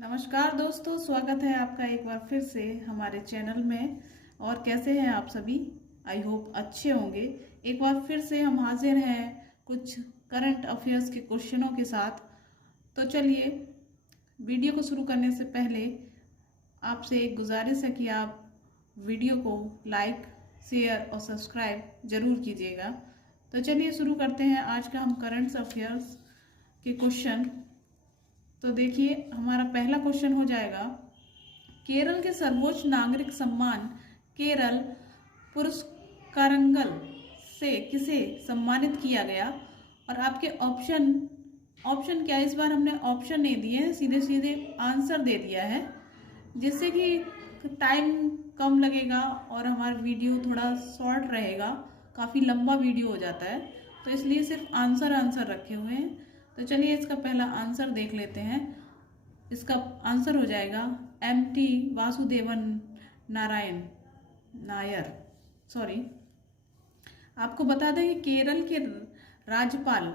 नमस्कार दोस्तों, स्वागत है आपका एक बार फिर से हमारे चैनल में। और कैसे हैं आप सभी? आई होप अच्छे होंगे। एक बार फिर से हम हाजिर हैं कुछ करंट अफेयर्स के क्वेश्चनों के साथ। तो चलिए, वीडियो को शुरू करने से पहले आपसे एक गुजारिश है कि आप वीडियो को लाइक, शेयर और सब्सक्राइब जरूर कीजिएगा। तो चलिए शुरू करते हैं आज का हम करंट अफेयर्स के क्वेश्चन। तो देखिए, हमारा पहला क्वेश्चन हो जाएगा, केरल के सर्वोच्च नागरिक सम्मान केरल पुरस्कारंगल से किसे सम्मानित किया गया? और आपके ऑप्शन क्या, इस बार हमने ऑप्शन नहीं दिए हैं, सीधे सीधे आंसर दे दिया है, जिससे कि टाइम कम लगेगा और हमारा वीडियो थोड़ा शॉर्ट रहेगा। काफ़ी लंबा वीडियो हो जाता है, तो इसलिए सिर्फ आंसर रखे हुए हैं। तो चलिए इसका पहला आंसर देख लेते हैं। इसका आंसर हो जाएगा MT वासुदेवन नायर। सॉरी, आपको बता दें कि केरल के राज्यपाल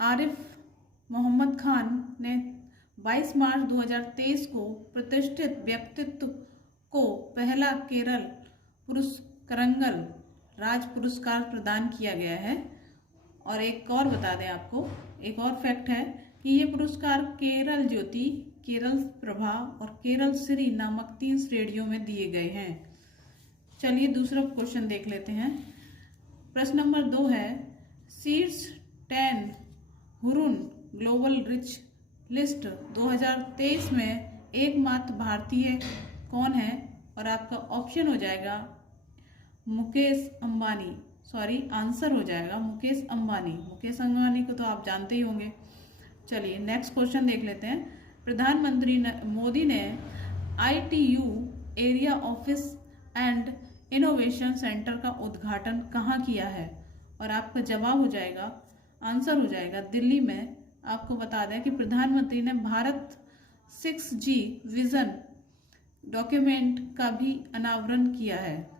आरिफ मोहम्मद खान ने 22 मार्च 2023 को प्रतिष्ठित व्यक्तित्व को पहला केरल पुरस्कारंगल राज पुरस्कार प्रदान किया गया है। और एक और बता दें आपको, एक और फैक्ट है कि ये पुरस्कार केरल ज्योति, केरल प्रभा और केरल श्री नामक 3 श्रेणियों में दिए गए हैं। चलिए दूसरा क्वेश्चन देख लेते हैं। प्रश्न नंबर 2 है, शीर्ष 10 हुरुन ग्लोबल रिच लिस्ट 2023 में एकमात्र भारतीय कौन है? और आपका ऑप्शन हो जाएगा मुकेश अंबानी। सॉरी, आंसर हो जाएगा मुकेश अंबानी। मुकेश अंबानी को तो आप जानते ही होंगे। चलिए नेक्स्ट क्वेश्चन देख लेते हैं। प्रधानमंत्री मोदी ने ITU area office and innovation centre का उद्घाटन कहाँ किया है? और आपका जवाब हो जाएगा, आंसर हो जाएगा दिल्ली में। आपको बता दें कि प्रधानमंत्री ने भारत 6G विजन डॉक्यूमेंट का भी अनावरण किया है।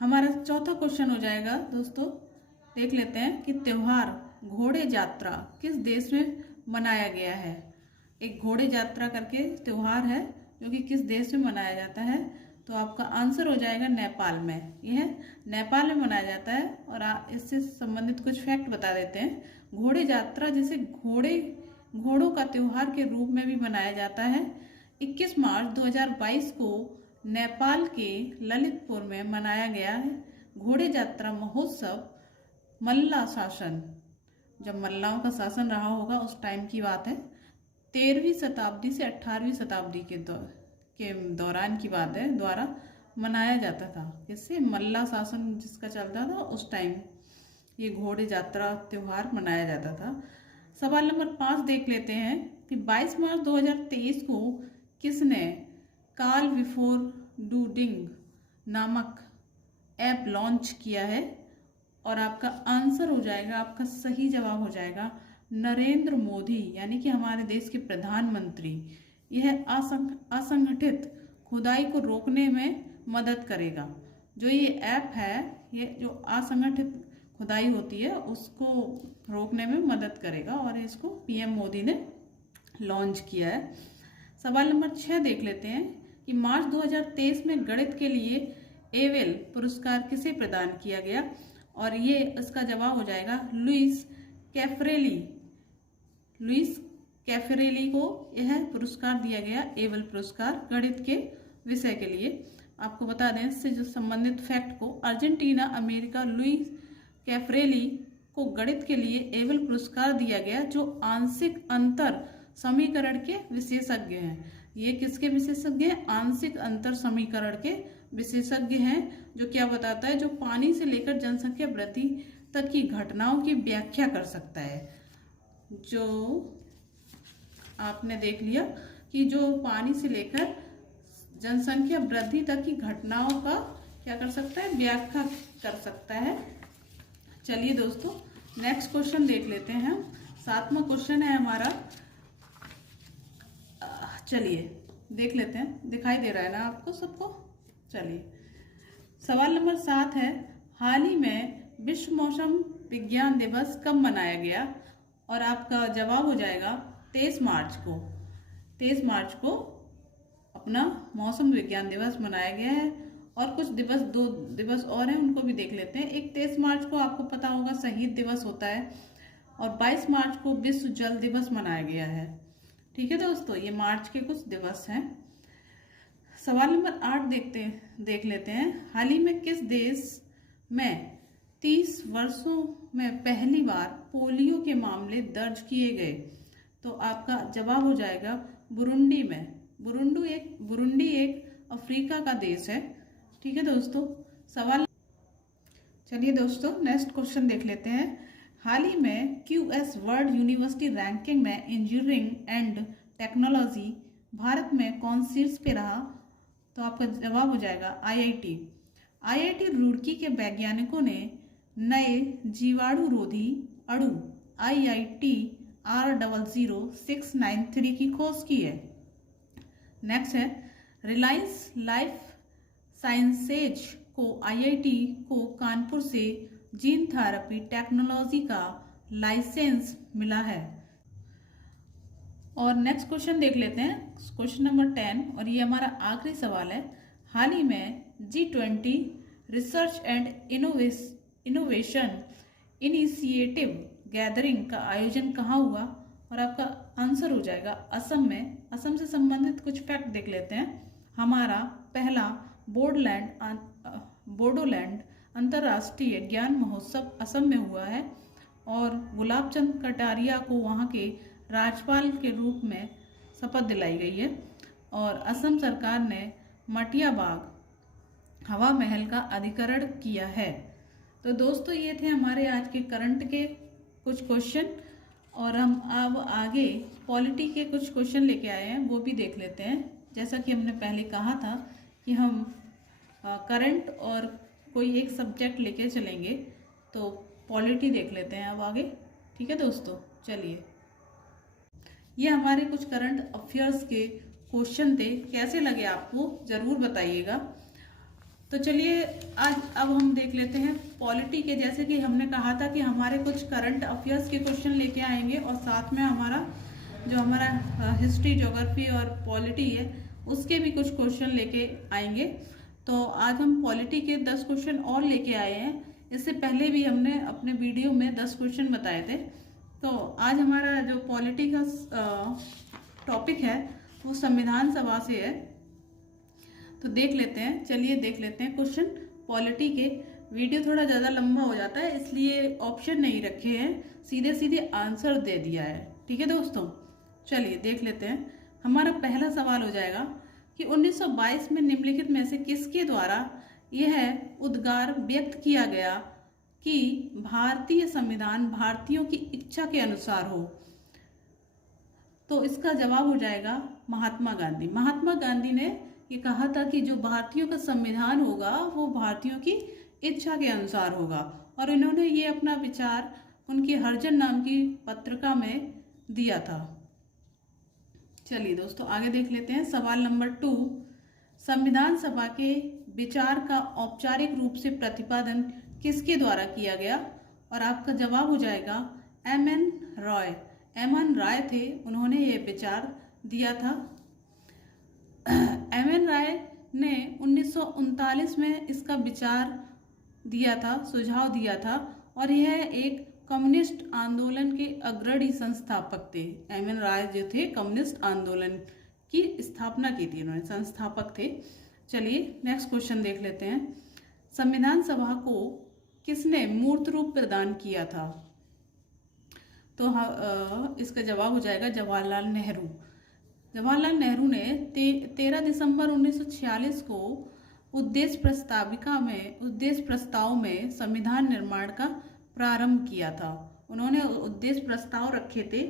हमारा चौथा क्वेश्चन हो जाएगा दोस्तों, देख लेते हैं कि त्योहार घोड़े यात्रा किस देश में मनाया गया है? एक घोड़े यात्रा करके त्योहार है जो कि किस देश में मनाया जाता है? तो आपका आंसर हो जाएगा नेपाल में। यह नेपाल में मनाया जाता है। और इससे संबंधित कुछ फैक्ट बता देते हैं। घोड़े यात्रा जिसे घोड़ों का त्योहार के रूप में भी मनाया जाता है, 21 मार्च 2022 को नेपाल के ललितपुर में मनाया गया है। घोड़े यात्रा महोत्सव मल्ला शासन, जब मल्लाओं का शासन रहा होगा उस टाइम की बात है, 13वीं शताब्दी से 18वीं शताब्दी के दौरान की बात है, द्वारा मनाया जाता था। इससे मल्ला शासन जिसका चलता था उस टाइम ये घोड़े यात्रा त्योहार मनाया जाता था। सवाल नंबर 5 देख लेते हैं कि 22 मार्च 2023 को किसने कॉल बिफोर डूडिंग नामक ऐप लॉन्च किया है? और आपका आंसर हो जाएगा, आपका सही जवाब हो जाएगा नरेंद्र मोदी, यानी कि हमारे देश के प्रधानमंत्री। यह असंगठित खुदाई को रोकने में मदद करेगा। जो ये ऐप है, ये जो असंगठित खुदाई होती है उसको रोकने में मदद करेगा और इसको PM मोदी ने लॉन्च किया है। सवाल नंबर 6 देख लेते हैं कि मार्च 2023 में गणित के लिए एवेल पुरस्कार किसे प्रदान किया गया? और ये इसका जवाब हो जाएगा लुइस कैफरेली को यह पुरस्कार दिया गया, एवेल पुरस्कार गणित के विषय के लिए। आपको बता दें इससे जो संबंधित फैक्ट को, अर्जेंटीना अमेरिका लुइस कैफरेली को गणित के लिए एवेल पुरस्कार दिया गया, जो आंशिक अंतर समीकरण के विशेषज्ञ हैं। ये किसके विशेषज्ञ हैं? आंशिक अंतर समीकरण के विशेषज्ञ हैं, जो क्या बताता है, जो पानी से लेकर जनसंख्या वृद्धि तक की घटनाओं की व्याख्या कर सकता है। जो आपने देख लिया कि जो पानी से लेकर जनसंख्या वृद्धि तक की घटनाओं का क्या कर सकता है? व्याख्या कर सकता है। चलिए दोस्तों नेक्स्ट क्वेश्चन देख लेते हैं। 7वां क्वेश्चन है हमारा। चलिए देख लेते हैं, दिखाई दे रहा है ना आपको सबको? चलिए सवाल नंबर 7 है, हाल ही में विश्व मौसम विज्ञान दिवस कब मनाया गया? और आपका जवाब हो जाएगा 23 मार्च को अपना मौसम विज्ञान दिवस मनाया गया है। और कुछ दिवस, 2 दिवस और हैं, उनको भी देख लेते हैं। एक 23 मार्च को आपको पता होगा शहीद दिवस होता है, और 22 मार्च को विश्व जल दिवस मनाया गया है। ठीक है दोस्तों, ये मार्च के कुछ दिवस हैं। सवाल नंबर 8 देख लेते हैं। हाल ही में किस देश में 30 वर्षों में पहली बार पोलियो के मामले दर्ज किए गए? तो आपका जवाब हो जाएगा बुरुंडी में। बुरुंडी एक अफ्रीका का देश है। ठीक है दोस्तों। चलिए दोस्तों, नेक्स्ट क्वेश्चन देख लेते हैं। हाल ही में QS वर्ल्ड यूनिवर्सिटी रैंकिंग में इंजीनियरिंग एंड टेक्नोलॉजी भारत में कौन शीर्ष पे रहा? तो आपका जवाब हो जाएगा IIT रुड़की के वैज्ञानिकों ने नए जीवाणु रोधी अणु IIT R00693 की खोज की है। नेक्स्ट है, रिलायंस लाइफ साइंसेज को IIT को कानपुर से जीन थेरेपी टेक्नोलॉजी का लाइसेंस मिला है। और नेक्स्ट क्वेश्चन देख लेते हैं, क्वेश्चन नंबर 10, और ये हमारा आखिरी सवाल है। हाल ही में G20 research and innovation initiative gathering का आयोजन कहाँ हुआ? और आपका आंसर हो जाएगा असम में। असम से संबंधित कुछ फैक्ट देख लेते हैं। हमारा पहला बोडोलैंड अंतर्राष्ट्रीय ज्ञान महोत्सव असम में हुआ है, और गुलाब चंद कटारिया को वहाँ के राज्यपाल के रूप में शपथ दिलाई गई है। और असम सरकार ने मटिया बाग हवा महल का अधिग्रहण किया है। तो दोस्तों, ये थे हमारे आज के करंट के कुछ क्वेश्चन, और हम अब आगे पॉलिटी के कुछ क्वेश्चन लेके आए हैं, वो भी देख लेते हैं। जैसा कि हमने पहले कहा था कि हम करंट और कोई एक सब्जेक्ट लेके चलेंगे, तो पॉलिटी देख लेते हैं अब आगे। ठीक है दोस्तों, चलिए। ये हमारे कुछ करंट अफेयर्स के क्वेश्चन थे, कैसे लगे आपको ज़रूर बताइएगा। तो चलिए अब हम देख लेते हैं पॉलिटी के। जैसे कि हमने कहा था कि हमारे कुछ करंट अफेयर्स के क्वेश्चन लेके आएंगे, और साथ में हमारा हिस्ट्री, ज्योग्राफी और पॉलिटी है, उसके भी कुछ क्वेश्चन लेके आएंगे। तो आज हम पॉलिटी के 10 क्वेश्चन और लेके आए हैं। इससे पहले भी हमने अपने वीडियो में 10 क्वेश्चन बताए थे। तो आज हमारा जो पॉलिटी का टॉपिक है वो संविधान सभा से है। तो देख लेते हैं, चलिए देख लेते हैं क्वेश्चन पॉलिटी के। वीडियो थोड़ा ज़्यादा लंबा हो जाता है, इसलिए ऑप्शन नहीं रखे हैं, सीधे सीधे आंसर दे दिया है। ठीक है दोस्तों, चलिए देख लेते हैं। हमारा पहला सवाल हो जाएगा कि 1922 में निम्नलिखित में से किसके द्वारा यह उद्गार व्यक्त किया गया कि भारतीय संविधान भारतीयों की इच्छा के अनुसार हो? तो इसका जवाब हो जाएगा महात्मा गांधी। महात्मा गांधी ने ये कहा था कि जो भारतीयों का संविधान होगा वो भारतीयों की इच्छा के अनुसार होगा, और इन्होंने ये अपना विचार उनकी हरिजन नाम की पत्रिका में दिया था। चलिए दोस्तों, आगे देख लेते हैं। सवाल नंबर 2, संविधान सभा के विचार का औपचारिक रूप से प्रतिपादन किसके द्वारा किया गया? और आपका जवाब हो जाएगा M.N. रॉय। M.N. राय थे, उन्होंने ये विचार दिया था। M.N. राय ने 1939 में इसका विचार दिया था, सुझाव दिया था, और यह एक कम्युनिस्ट आंदोलन के अग्रणी संस्थापक थे। M.N. राय जो थे, कम्युनिस्ट आंदोलन की स्थापना की थी उन्होंने, संस्थापक थे। चलिए नेक्स्ट क्वेश्चन देख लेते हैं। संविधान सभा को किसने मूर्त रूप प्रदान किया था? तो इसका जवाब हो जाएगा जवाहरलाल नेहरू। जवाहरलाल नेहरू ने 13 दिसंबर 1946 को उद्देश्य प्रस्ताव में संविधान निर्माण का प्रारंभ किया था। उन्होंने उद्देश्य प्रस्ताव रखे थे,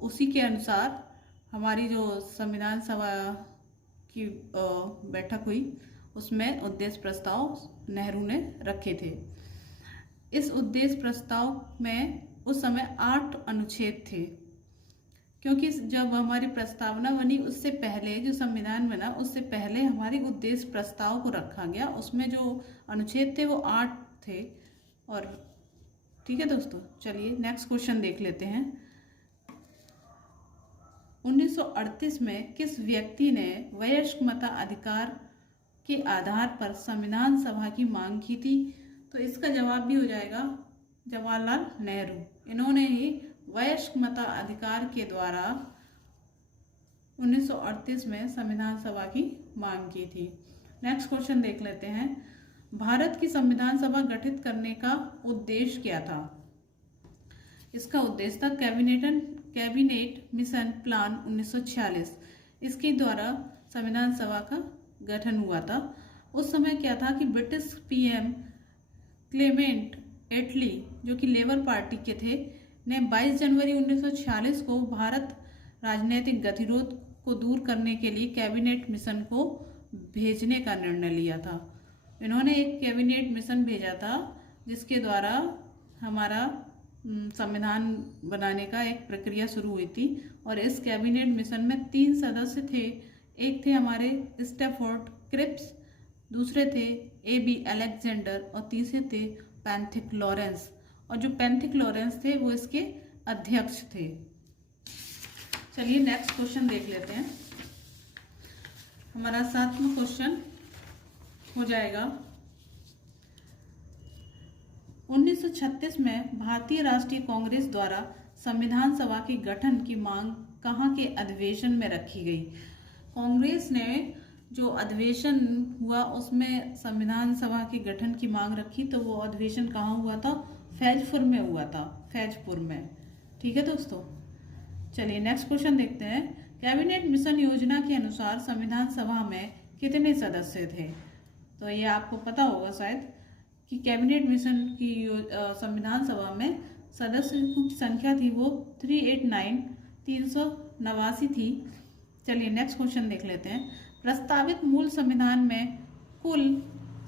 उसी के अनुसार हमारी जो संविधान सभा की बैठक हुई उसमें उद्देश्य प्रस्ताव नेहरू ने रखे थे। इस उद्देश्य प्रस्ताव में उस समय 8 अनुच्छेद थे, क्योंकि जब हमारी प्रस्तावना बनी उससे पहले, जो संविधान बना उससे पहले हमारी उद्देश्य प्रस्ताव को रखा गया। उसमें जो अनुच्छेद थे वो 8 थे। और ठीक है दोस्तों, चलिए नेक्स्ट क्वेश्चन देख लेते हैं। 1938 में किस व्यक्ति ने वयस्क मताधिकार के आधार पर संविधान सभा की मांग की थी? तो इसका जवाब भी हो जाएगा जवाहरलाल नेहरू। इन्होंने ही वयस्क मताधिकार के द्वारा 1938 में संविधान सभा की मांग की थी। नेक्स्ट क्वेश्चन देख लेते हैं। भारत की संविधान सभा गठित करने का उद्देश्य क्या था? इसका उद्देश्य था कैबिनेट मिशन प्लान 1946। इसके द्वारा संविधान सभा का गठन हुआ था। उस समय क्या था कि ब्रिटिश पीएम क्लेमेंट एटली, जो कि लेबर पार्टी के थे, ने 22 जनवरी 1946 को भारत राजनीतिक गतिरोध को दूर करने के लिए कैबिनेट मिशन को भेजने का निर्णय लिया था। इन्होंने एक कैबिनेट मिशन भेजा था जिसके द्वारा हमारा संविधान बनाने का एक प्रक्रिया शुरू हुई थी। और इस कैबिनेट मिशन में 3 सदस्य थे। एक थे हमारे स्टैफोर्ड क्रिप्स, दूसरे थे AB अलेक्जेंडर और तीसरे थे पैंथिक लॉरेंस। और जो पैंथिक लॉरेंस थे वो इसके अध्यक्ष थे। चलिए नेक्स्ट क्वेश्चन देख लेते हैं। हमारा 7वां क्वेश्चन हो जाएगा 1936 में भारतीय राष्ट्रीय कांग्रेस द्वारा संविधान सभा के गठन की मांग कहाँ के अधिवेशन में रखी गई? कांग्रेस ने जो अधिवेशन हुआ उसमें संविधान सभा के गठन की मांग रखी, तो वो अधिवेशन कहाँ हुआ था? फैजपुर में हुआ था, फैजपुर में। ठीक है दोस्तों, चलिए नेक्स्ट क्वेश्चन देखते हैं। कैबिनेट मिशन योजना के अनुसार संविधान सभा में कितने सदस्य थे? तो ये आपको पता होगा शायद कि कैबिनेट मिशन की संविधान सभा में सदस्यों की संख्या थी वो 389 थी। चलिए नेक्स्ट क्वेश्चन देख लेते हैं। प्रस्तावित मूल संविधान में कुल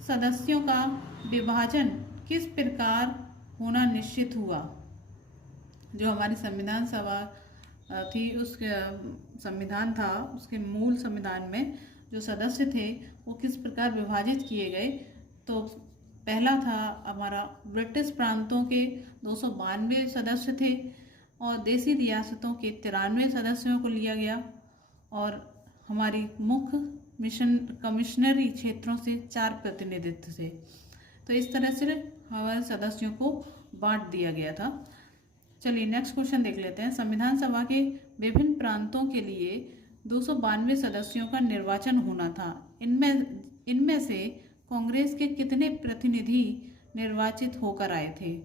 सदस्यों का विभाजन किस प्रकार होना निश्चित हुआ? जो हमारी संविधान सभा थी, उसके संविधान था, उसके मूल संविधान में जो सदस्य थे वो किस प्रकार विभाजित किए गए? तो पहला था हमारा ब्रिटिश प्रांतों के 292 सदस्य थे और देसी रियासतों के 93 सदस्यों को लिया गया और हमारी मुख्य मिशन कमिश्नरी क्षेत्रों से 4 प्रतिनिधित्व थे। तो इस तरह से हमारे सदस्यों को बांट दिया गया था। चलिए नेक्स्ट क्वेश्चन देख लेते हैं। संविधान सभा के विभिन्न प्रांतों के लिए 292 सदस्यों का निर्वाचन होना था। इनमें से कांग्रेस के कितने प्रतिनिधि निर्वाचित होकर आए थे?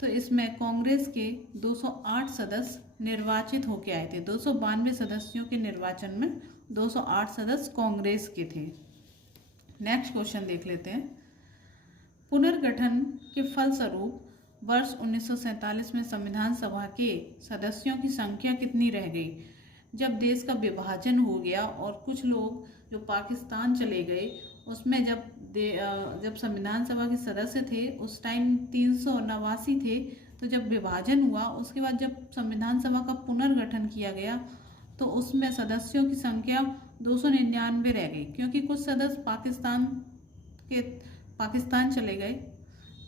तो इसमें कांग्रेस के 208 सदस्य निर्वाचित होकर आए थे। 292 सदस्यों के निर्वाचन में 208 सदस्य कांग्रेस के थे। नेक्स्ट क्वेश्चन देख लेते हैं। पुनर्गठन के फलस्वरूप वर्ष 1947 में संविधान सभा के सदस्यों की संख्या कितनी रह गई? जब देश का विभाजन हो गया और कुछ लोग जो पाकिस्तान चले गए, उसमें जब संविधान सभा के सदस्य थे उस टाइम 389 थे। तो जब विभाजन हुआ उसके बाद जब संविधान सभा का पुनर्गठन किया गया तो उसमें सदस्यों की संख्या 299 रह गई, क्योंकि कुछ सदस्य पाकिस्तान चले गए।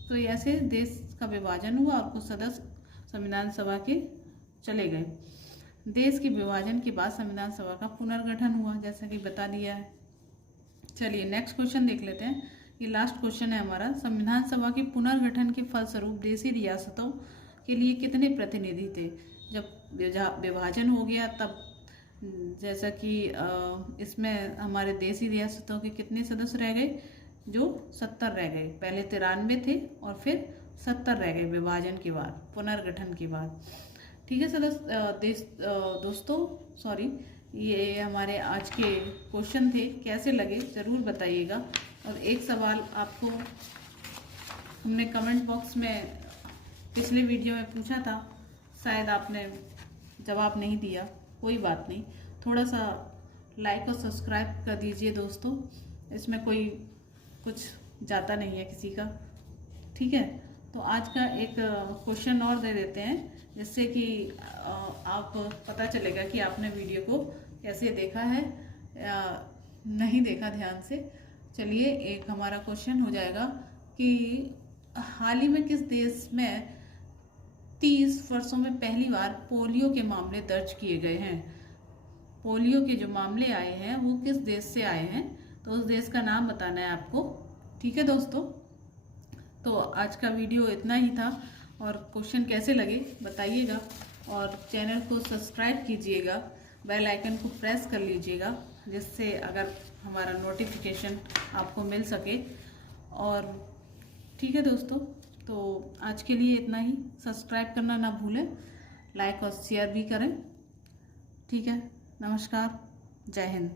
तो ऐसे देश का विभाजन हुआ और कुछ सदस्य संविधान सभा के चले गए। देश के विभाजन के बाद संविधान सभा का पुनर्गठन हुआ, जैसा कि बता दिया है। चलिए नेक्स्ट क्वेश्चन देख लेते हैं। ये लास्ट क्वेश्चन है हमारा। संविधान सभा के पुनर्गठन के फलस्वरूप देशी रियासतों के लिए कितने प्रतिनिधि थे? जब विभाजन हो गया तब जैसा कि इसमें हमारे देशी रियासतों के कितने सदस्य रह गए? जो 70 रह गए। पहले 93 थे और फिर 70 रह गए विभाजन के बाद, पुनर्गठन के बाद। ठीक है दोस्तों, सॉरी, ये हमारे आज के क्वेश्चन थे। कैसे लगे ज़रूर बताइएगा। और एक सवाल आपको हमने कमेंट बॉक्स में पिछले वीडियो में पूछा था, शायद आपने जवाब नहीं दिया, कोई बात नहीं, थोड़ा सा लाइक और सब्सक्राइब कर दीजिए दोस्तों। इसमें कोई कुछ जाता नहीं है किसी का। ठीक है, तो आज का एक क्वेश्चन और दे देते हैं जिससे कि आप पता चलेगा कि आपने वीडियो को कैसे देखा है या नहीं देखा ध्यान से। चलिए एक हमारा क्वेश्चन हो जाएगा कि हाल ही में किस देश में 30 वर्षों में पहली बार पोलियो के मामले दर्ज किए गए हैं। पोलियो के जो मामले आए हैं वो किस देश से आए हैं, तो उस देश का नाम बताना है आपको। ठीक है दोस्तों, तो आज का वीडियो इतना ही था, और क्वेश्चन कैसे लगे बताइएगा, और चैनल को सब्सक्राइब कीजिएगा, बेल आइकन को प्रेस कर लीजिएगा, जिससे अगर हमारा नोटिफिकेशन आपको मिल सके। और ठीक है दोस्तों, तो आज के लिए इतना ही। सब्सक्राइब करना ना भूलें, लाइक और शेयर भी करें। ठीक है, नमस्कार, जय हिंद।